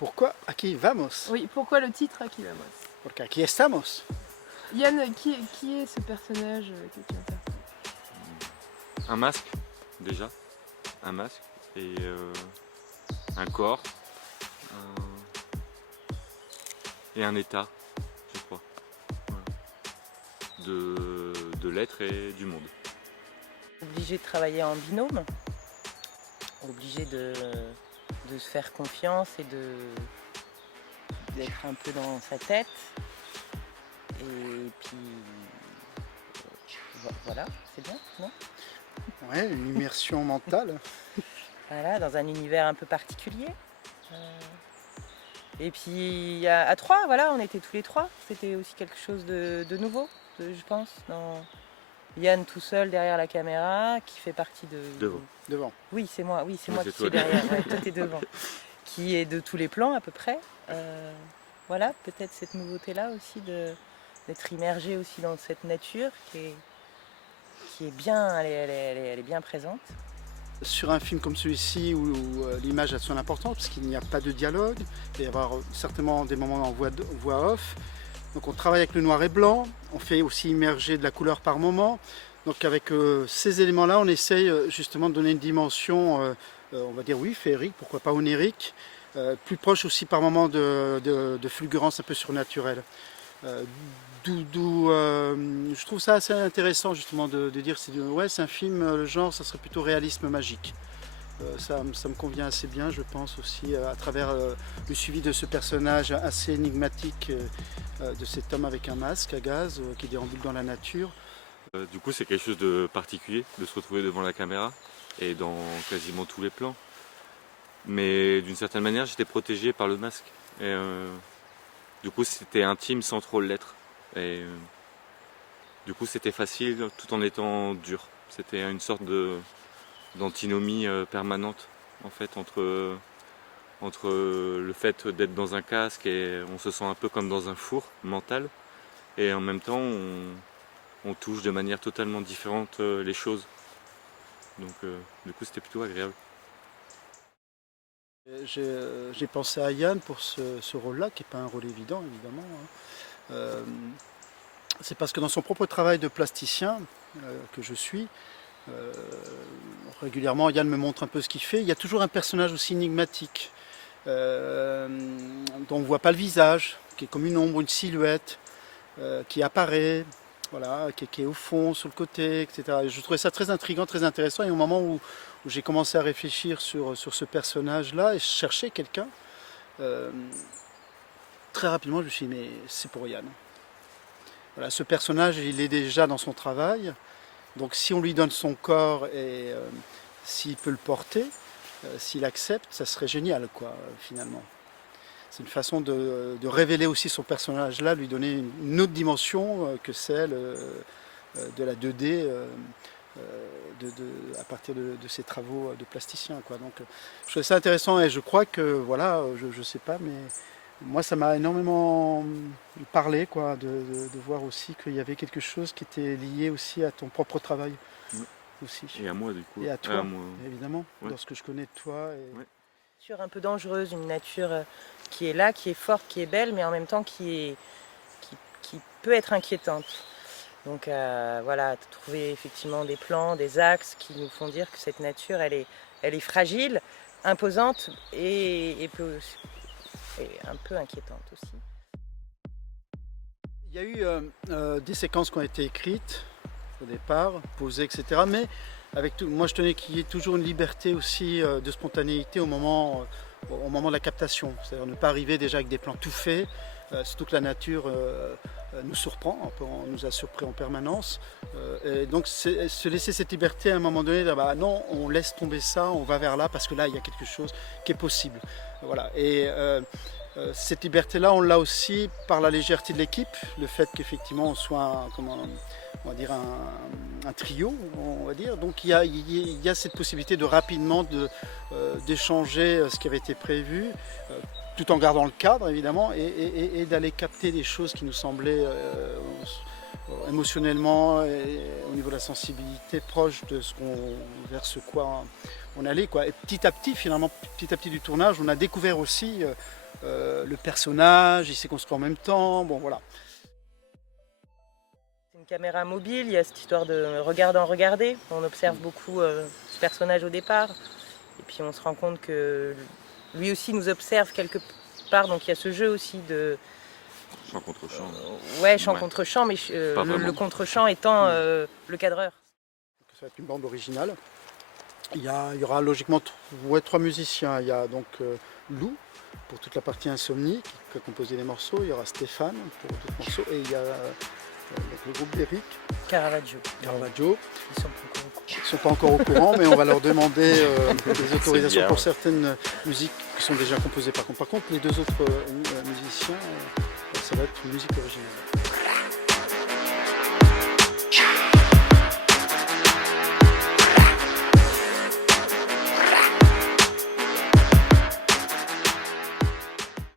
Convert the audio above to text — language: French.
Pourquoi aquí vamos? Oui, pourquoi le titre Aquí vamos? Porque aquí estamos. Yann, qui est ce personnage que tu interprètes? Un masque, déjà. Un masque et un corps et un état, je crois. Voilà. De l'être et du monde. Obligé de travailler en binôme, obligé de se faire confiance et d'être un peu dans sa tête. Et puis voilà, c'est bien, non? Ouais, une immersion mentale. Voilà, dans un univers un peu particulier. Et puis à trois, voilà, on était tous les trois. C'était aussi quelque chose de nouveau, je pense. Yann tout seul derrière la caméra, qui fait partie de... Devant. Oui, c'est moi qui toi suis derrière, ouais, toi t'es devant. Qui est de tous les plans à peu près. Voilà, peut-être cette nouveauté-là aussi d'être immergé aussi dans cette nature qui est bien, elle est bien présente. Sur un film comme celui-ci où l'image a son importance, parce qu'il n'y a pas de dialogue, il va y avoir certainement des moments en voix off. Donc on travaille avec le noir et blanc, on fait aussi immerger de la couleur par moment. Donc avec ces éléments-là, on essaye justement de donner une dimension, on va dire oui, féerique, pourquoi pas onirique, plus proche aussi par moments de fulgurance un peu surnaturelle. D'où je trouve ça assez intéressant justement de dire que c'est un film, le genre, ça serait plutôt réalisme magique. Ça me convient assez bien, je pense aussi, à travers le suivi de ce personnage assez énigmatique, de cet homme avec un masque à gaz qui déambule dans la nature. Du coup, c'est quelque chose de particulier de se retrouver devant la caméra et dans quasiment tous les plans. Mais d'une certaine manière, j'étais protégé par le masque. Et du coup, c'était intime sans trop l'être. Et du coup, c'était facile tout en étant dur. C'était une sorte d'antinomie permanente en fait entre le fait d'être dans un casque et on se sent un peu comme dans un four mental et en même temps on touche de manière totalement différente les choses. Donc du coup c'était plutôt agréable. J'ai pensé à Yann pour ce rôle-là, qui n'est pas un rôle évident évidemment. C'est parce que dans son propre travail de plasticien que je suis, régulièrement Yann me montre un peu ce qu'il fait. Il y a toujours un personnage aussi énigmatique, dont on ne voit pas le visage, qui est comme une ombre, une silhouette, qui apparaît, voilà, qui est au fond, sur le côté, etc. Et je trouvais ça très intriguant, très intéressant. Et au moment où j'ai commencé à réfléchir sur ce personnage-là et chercher quelqu'un, très rapidement je me suis dit, mais c'est pour Yann. Voilà, ce personnage, il est déjà dans son travail. Donc si on lui donne son corps et s'il peut le porter, s'il accepte, ça serait génial, quoi, finalement. C'est une façon de révéler aussi son personnage là, lui donner une autre dimension que celle de la 2D à partir de ses travaux de plasticien, quoi. Donc je trouve ça intéressant et je crois que, voilà, je sais pas, mais moi ça m'a énormément parlé, quoi, de voir aussi qu'il y avait quelque chose qui était lié aussi à ton propre travail. Aussi. Et à moi du coup. Et à toi, moi. évidemment, Ouais. dans ce que je connais de toi. Et... Ouais. Une nature un peu dangereuse, une nature qui est là, qui est forte, qui est belle, mais en même temps qui peut être inquiétante. Donc voilà, trouver effectivement des plans, des axes qui nous font dire que cette nature, elle est fragile, imposante et un peu inquiétante aussi. Il y a eu des séquences qui ont été écrites au départ, posées, etc. Mais avec tout, moi je tenais qu'il y ait toujours une liberté aussi de spontanéité au moment de la captation. C'est-à-dire ne pas arriver déjà avec des plans tout faits, surtout que la nature nous surprend, nous a surpris en permanence. Et donc se laisser cette liberté à un moment donné, dire, bah, non, on laisse tomber ça, on va vers là, parce que là il y a quelque chose qui est possible. Voilà. Et cette liberté-là, on l'a aussi par la légèreté de l'équipe, le fait qu'effectivement on soit on va dire un trio, on va dire. Donc il y a cette possibilité de rapidement d'échanger ce qui avait été prévu, tout en gardant le cadre évidemment, et d'aller capter des choses qui nous semblaient émotionnellement et au niveau de la sensibilité proche de vers ce quoi on allait, quoi. Et petit à petit, finalement, petit à petit du tournage, on a découvert aussi le personnage, il s'est construit en même temps, bon voilà. C'est une caméra mobile, il y a cette histoire de regarder. On observe beaucoup ce personnage au départ. Et puis on se rend compte que lui aussi nous observe quelque part. Donc il y a ce jeu aussi de... Chant contre chant. Ouais, chant Ouais. contre chant, mais Pas le vraiment. contre-chant étant le cadreur. Ça va être une bande originale. Il y aura logiquement trois musiciens. Il y a donc Lou pour toute la partie insomnie qui a composé les morceaux. Il y aura Stéphane pour d'autres morceaux. Et il y a donc le groupe d'Eric, Caravaggio. Caravaggio. Ils sont pas encore au courant. Ils ne sont pas encore au courant, mais on va leur demander des autorisations bien, pour ouais. certaines musiques qui sont déjà composées par contre. Par contre, les deux autres musiciens, ça va être une musique originale.